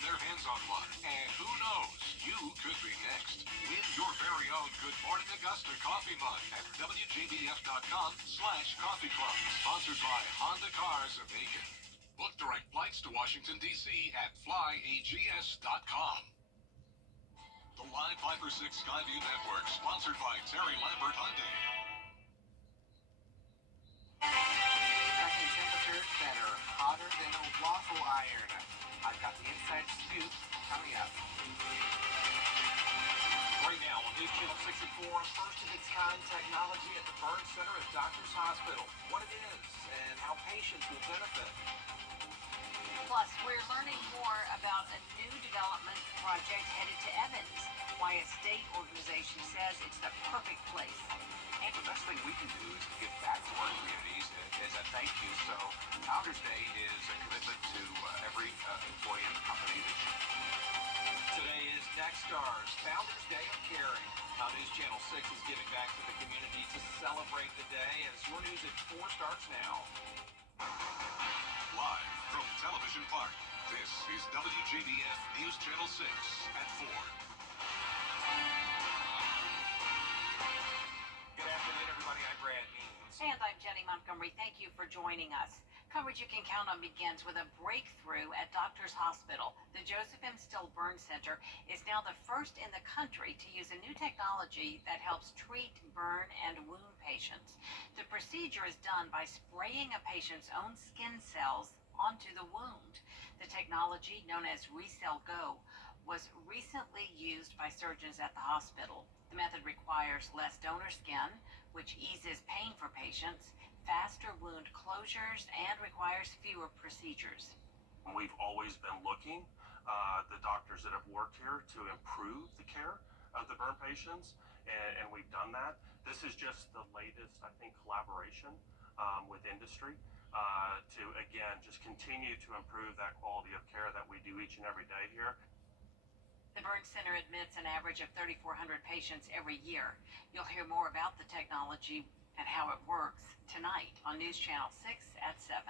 gotten their hands on one. And who knows, you could be next. Win your very own Good Morning Augusta coffee mug at WJBF.com/coffee club. Sponsored by Honda Cars of Macon. Book direct flights to Washington, D.C. at flyags.com. The Live 5 for 6 Skyview Network, sponsored by Terry Lambert Hyundai. Tracking temperatures that are hotter than a waffle iron. I've got the inside scoop coming up. Right now on News Channel 64, first of its kind technology at the Burn Center at Doctors Hospital. What it is and how patients will benefit. Plus, we're learning more about a new development project headed to Evans, why a state organization says it's the perfect place. And the best thing we can do is give back to our communities as a thank you. So Founders Day is a commitment to every employee in the company. Today is Nextstar's Founders Day of Caring. Now News Channel 6 is giving back to the community to celebrate the day as your news at 4 starts now. Live from Television Park, this is WJBF News Channel 6 at 4. Good afternoon, everybody. I'm Brad Means. And I'm Jenny Montgomery. Thank you for joining us. Coverage you can count on begins with a breakthrough at Doctors Hospital. The Joseph M. Still Burn Center is now the first in the country to use a new technology that helps treat burn and wound patients. The procedure is done by spraying a patient's own skin cells onto the wound. The technology, known as RECELL Go, was recently used by surgeons at the hospital. The method requires less donor skin, which eases pain for patients, faster wound closures, and requires fewer procedures. We've always been looking, the doctors that have worked here, to improve the care of the burn patients, and we've done that. This is just the latest, I think, collaboration with industry to, again, just continue to improve that quality of care that we do each and every day here. The Burn Center admits an average of 3,400 patients every year. You'll hear more about the technology and how it works tonight on News Channel 6 at 7.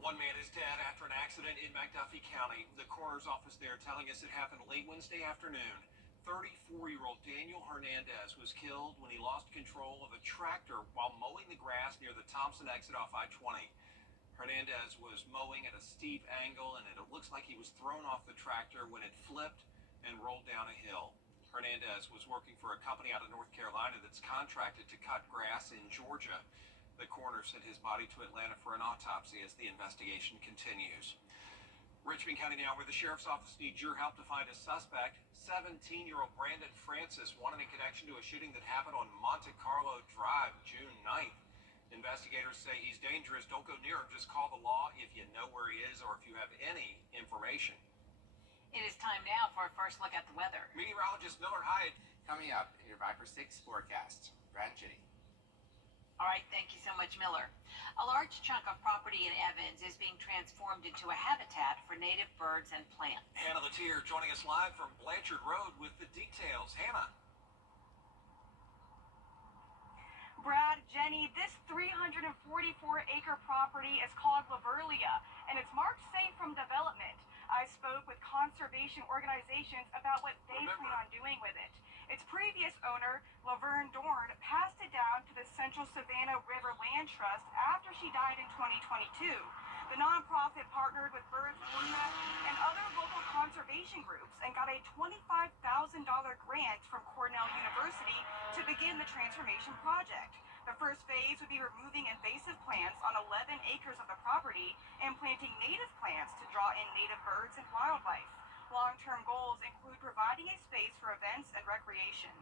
One man is dead after an accident in McDuffie County. The coroner's office there telling us it happened late Wednesday afternoon. 34-year-old Daniel Hernandez was killed when he lost control of a tractor while mowing the grass near the Thompson exit off I-20. Hernandez was mowing at a steep angle, and it looks like he was thrown off the tractor when it flipped and rolled down a hill. Hernandez was working for a company out of North Carolina that's contracted to cut grass in Georgia. The coroner sent his body to Atlanta for an autopsy as the investigation continues. Richmond County now, where the sheriff's office needs your help to find a suspect. 17-year-old Brandon Francis wanted in connection to a shooting that happened on Monte Carlo Drive June 9th. Investigators say he's dangerous. Don't go near him. Just call the law if you know where he is or if you have any information. It is time now for a first look at the weather. Meteorologist Miller Hyatt coming up in your 5 for 6 forecast. Brad and Jenny. All right, thank you so much, Miller. A large chunk of property in Evans is being transformed into a habitat for native birds and plants. Hannah Latier joining us live from Blanchard Road with the details. Hannah. Brad, Jenny, this 344-acre property is called Laverlia, and it's marked safe from development. I spoke with conservation organizations about what they plan on doing with it. Its previous owner, Laverne Dorn, passed it down to the Central Savannah River Land Trust after she died in 2022. The nonprofit partnered with Birds Florida and other local conservation groups and got a $25,000 grant from Cornell University to begin the transformation project. The first phase would be removing invasive plants on 11 acres of the property and planting native plants to draw in native birds and wildlife. Long-term goals include providing a space for events and recreation.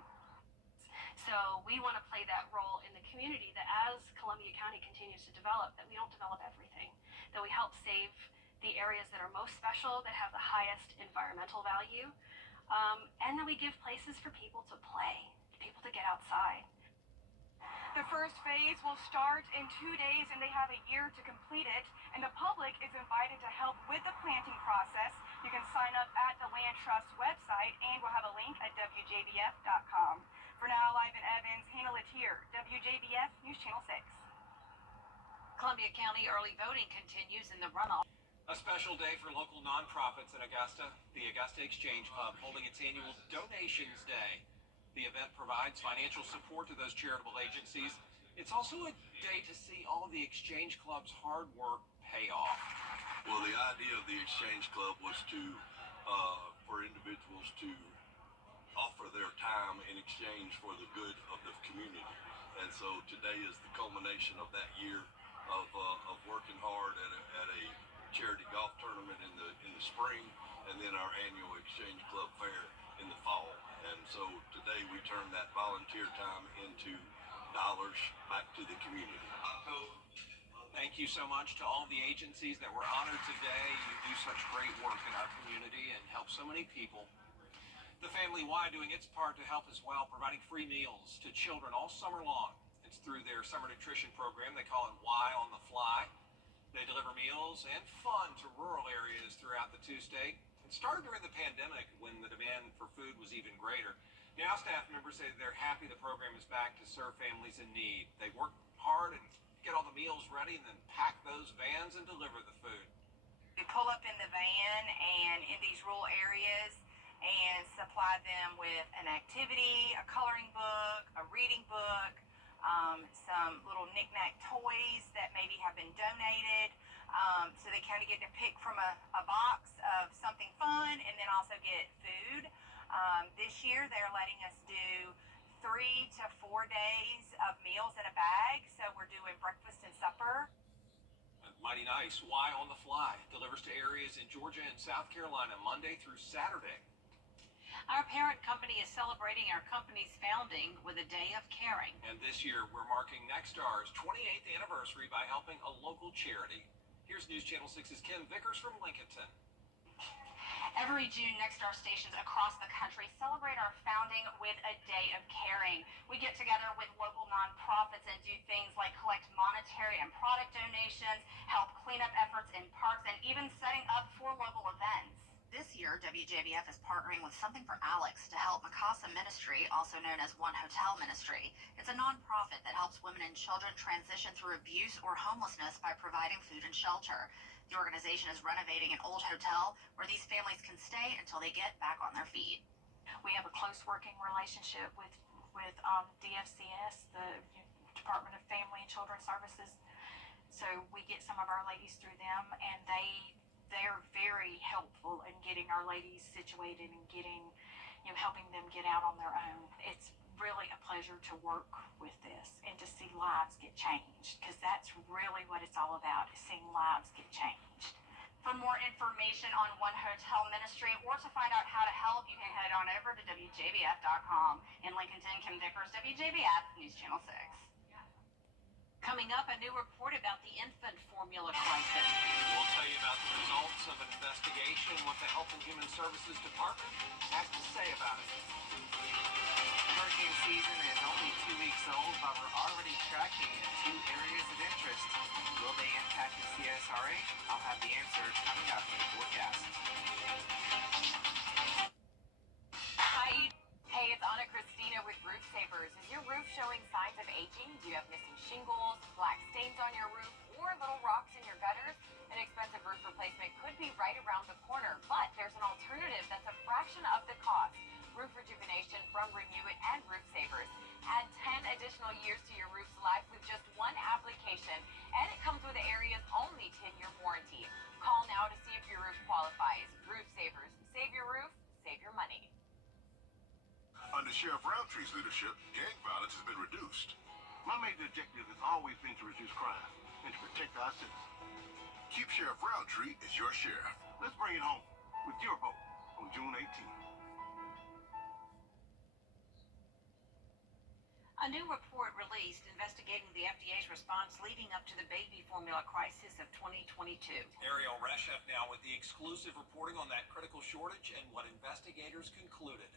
So we want to play that role in the community, that as Columbia County continues to develop, that we don't develop everything, that we help save the areas that are most special, that have the highest environmental value, and that we give places for people to play, people to get outside. The first phase will start in 2 days, and they have a year to complete it, and the public is invited to help with the planting process. You can sign up at the Land Trust website, and we'll have a link at WJBF.com. For now, live in Evans, Hannah Latier, WJBF News Channel 6. Columbia County early voting continues in the runoff. A special day for local nonprofits in Augusta. The Augusta Exchange Club holding its annual Donations Day. The event provides financial support to those charitable agencies. It's also a day to see all of the Exchange Club's hard work pay off. Well, the idea of the Exchange Club was for individuals to offer their time in exchange for the good of the community. And so today is the culmination of that year of working hard at a charity golf tournament in the spring, and then our annual Exchange Club fair in the fall. And so today we turn that volunteer time into dollars back to the community. Thank you so much to all the agencies that were honored today. You do such great work in our community and help so many people. The Family Y doing its part to help as well, providing free meals to children all summer long. It's through their summer nutrition program. They call it Y on the Fly. They deliver meals and fun to rural areas throughout the two-state. It started during the pandemic when the demand for food was even greater. Now staff members say they're happy the program is back to serve families in need. They work hard and get all the meals ready and then pack those vans and deliver the food. We pull up in the van and in these rural areas and supply them with an activity, a coloring book, a reading book, some little knick-knack toys that maybe have been donated. So they kind of get to pick from a box of something fun and then also get food. This year they're letting us do 3 to 4 days of meals in a bag. So we're doing breakfast and supper. Mighty nice. Y on the Fly delivers to areas in Georgia and South Carolina Monday through Saturday. Our parent company is celebrating our company's founding with a day of caring. And this year we're marking Nexstar's 28th anniversary by helping a local charity. Here's News Channel 6's Kim Vickers from Lincolnton. Every June, Nexstar stations across the country celebrate our founding with a day of caring. We get together with local nonprofits and do things like collect monetary and product donations, help cleanup efforts in parks, and even setting up for local events. This year, WJBF is partnering with Something for Alex to help Mikasa Ministry, also known as One Hotel Ministry. It's a nonprofit that helps women and children transition through abuse or homelessness by providing food and shelter. The organization is renovating an old hotel where these families can stay until they get back on their feet. We have a close working relationship with DFCS, the Department of Family and Children's Services. So we get some of our ladies through them, and they're very helpful in getting our ladies situated and helping them get out on their own. It's really a pleasure to work with this and to see lives get changed, because that's really what it's all about, is seeing lives get changed. For more information on One Hotel Ministry or to find out how to help, you can head on over to WJBF.com. In Lincolnton, Kim Vickers, WJBF News Channel 6. Coming up, a new report about the infant formula crisis. We'll tell you about the results of an investigation, what the Health and Human Services Department has to say about it. Hurricane season is only 2 weeks old, but we're already tracking in 2 areas of interest. Will they impact the CSRA? I'll have the answer coming up in the forecast. Hi. Hey, it's Anna Christina with Roof Savers. Is your roof showing signs of aging? Do you have missing shingles, black stains on your roof, or little rocks in your gutters? An expensive roof replacement could be right around the corner, but there's an alternative that's a fraction of the cost. Roof rejuvenation from Renew It and Roof Savers. Add 10 additional years to your roof's life with just one application, and it comes with the area's only 10-year warranty. Call now to see if your roof qualifies. Roof Savers. Save your roof, save your money. Under Sheriff Roundtree's leadership, gang violence has been reduced. My major objective has always been to reduce crime and to protect our citizens. Keep Sheriff Roundtree as your sheriff. Let's bring it home with your vote on June 18th. A new report released investigating the FDA's response leading up to the baby formula crisis of 2022. Ariel Reshef now with the exclusive reporting on that critical shortage and what investigators concluded.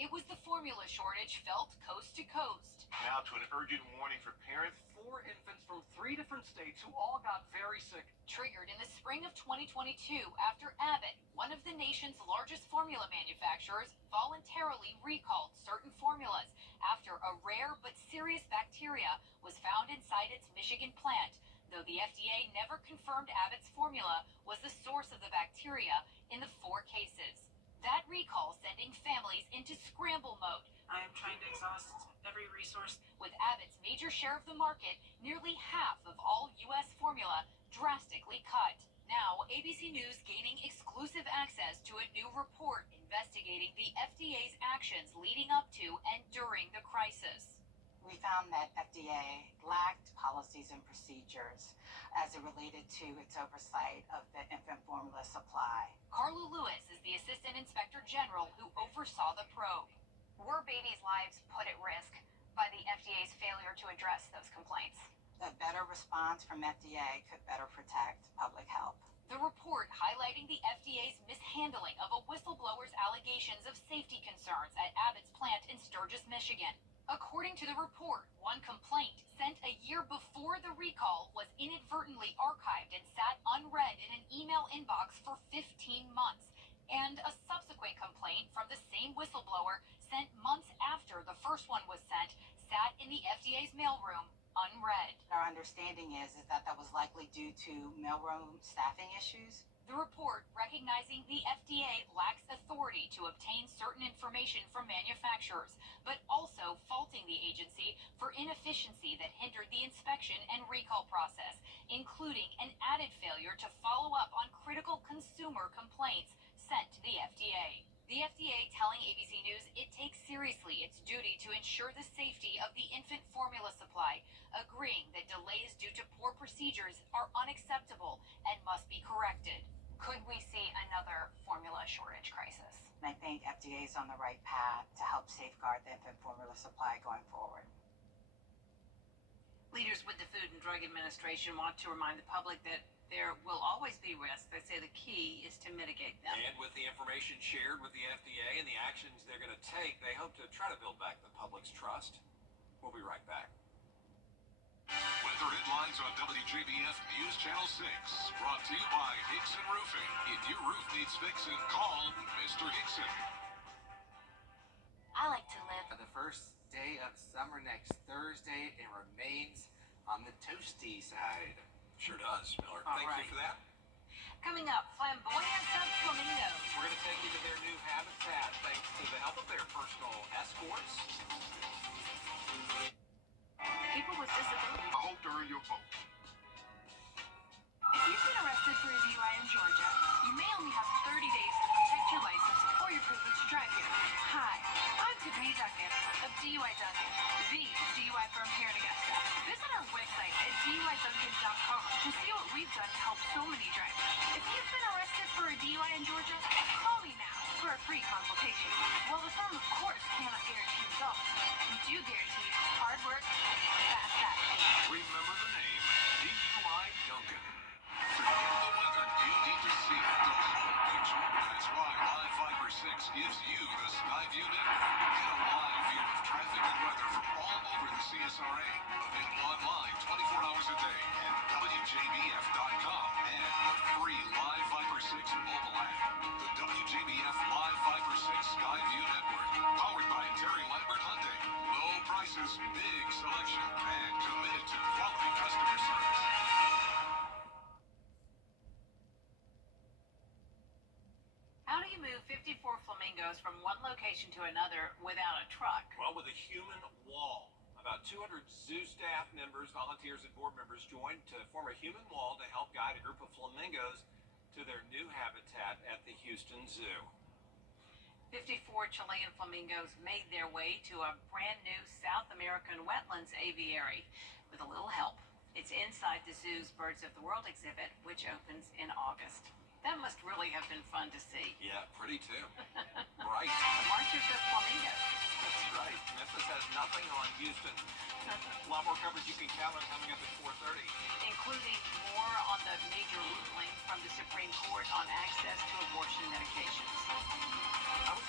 It was the formula shortage felt coast to coast. Now to an urgent warning for parents. 4 infants from 3 different states who all got very sick. Triggered in the spring of 2022 after Abbott, one of the nation's largest formula manufacturers, voluntarily recalled certain formulas after a rare but serious bacteria was found inside its Michigan plant. though the FDA never confirmed Abbott's formula was the source of the bacteria in the 4 cases. That recall sending families into scramble mode. I am trying to exhaust every resource. With Abbott's major share of the market, nearly half of all U.S. formula drastically cut. Now, ABC News gaining exclusive access to a new report investigating the FDA's actions leading up to and during the crisis. We found that FDA lacked policies and procedures as it related to its oversight of the infant formula supply. Carla Lewis is the Assistant Inspector General who oversaw the probe. Were babies' lives put at risk by the FDA's failure to address those complaints? A better response from FDA could better protect public health. The report highlighting the FDA's mishandling of a whistleblower's allegations of safety concerns at Abbott's plant in Sturgis, Michigan. According to the report, one complaint sent a year before the recall was inadvertently archived and sat unread in an email inbox for 15 months. And a subsequent complaint from the same whistleblower sent months after the first one was sent sat in the FDA's mailroom unread. Our understanding is that was likely due to mailroom staffing issues. The report recognizing the FDA lacks authority to obtain certain information from manufacturers, but also faulting the agency for inefficiency that hindered the inspection and recall process, including an added failure to follow up on critical consumer complaints sent to the FDA. The FDA telling ABC News it takes seriously its duty to ensure the safety of the infant formula supply, agreeing that delays due to poor procedures are unacceptable and must be corrected. Could we see another formula shortage crisis? And I think FDA is on the right path to help safeguard the infant formula supply going forward. Leaders with the Food and Drug Administration want to remind the public that there will always be risks. They say the key is to mitigate them. And with the information shared with the FDA and the actions they're going to take, they hope to try to build back the public's trust. We'll be right back. Weather headlines on WJBF News Channel 6. Brought to you by Hickson Roofing. If your roof needs fixing, call Mr. Hickson. I like to live. The first day of summer next Thursday, it remains on the toasty side. Sure does, Miller. All Thank right. you for that. Coming up, flamboyance of flamingos. We're going to take you to their new habitat thanks to the help of their personal escorts. People with disabilities. I hope to earn your vote. If you've been arrested for a DUI in Georgia, you may only have 30 days to protect your license or your privilege to drive here. Hi, I'm Tiffany Duckett of DUI Duncan, the DUI firm here in Augusta. Visit our website at DUIDuncan.com to see what we've done to help so many drivers. If you've been arrested for a DUI in Georgia, call me now for a free consultation. While the firm, of course, cannot guarantee results, we do guarantee hard work, fast action. Remember the name, DUI Duncan. Forget the weather. You need to see the whole picture. That's why Live Fiber 6 gives you the Skyview network. Get a live view of traffic and weather from all over the CSRA. Available online 24 hours a day at WJBF.com and the free Live Fiber 6 mobile app. The WJBF Live Fiber 6 Skyview network. Powered by Terry Lambert Hyundai. Low prices, big selection, and committed to quality customer service. How do you move 54 flamingos from one location to another without a truck? Well, with a human wall. About 200 zoo staff members, volunteers, and board members joined to form a human wall to help guide a group of flamingos to their new habitat at the Houston Zoo. 54 Chilean flamingos made their way to a brand new South American wetlands aviary with a little help. It's inside the zoo's Birds of the World exhibit, which opens in August. That must really have been fun to see. Yeah, pretty too. Right. A march of the flamingos. That's right. Memphis has nothing on Houston. A lot more coverage you can count on coming up at 4:30. Including more on the major ruling from the Supreme Court on access to abortion medications. I was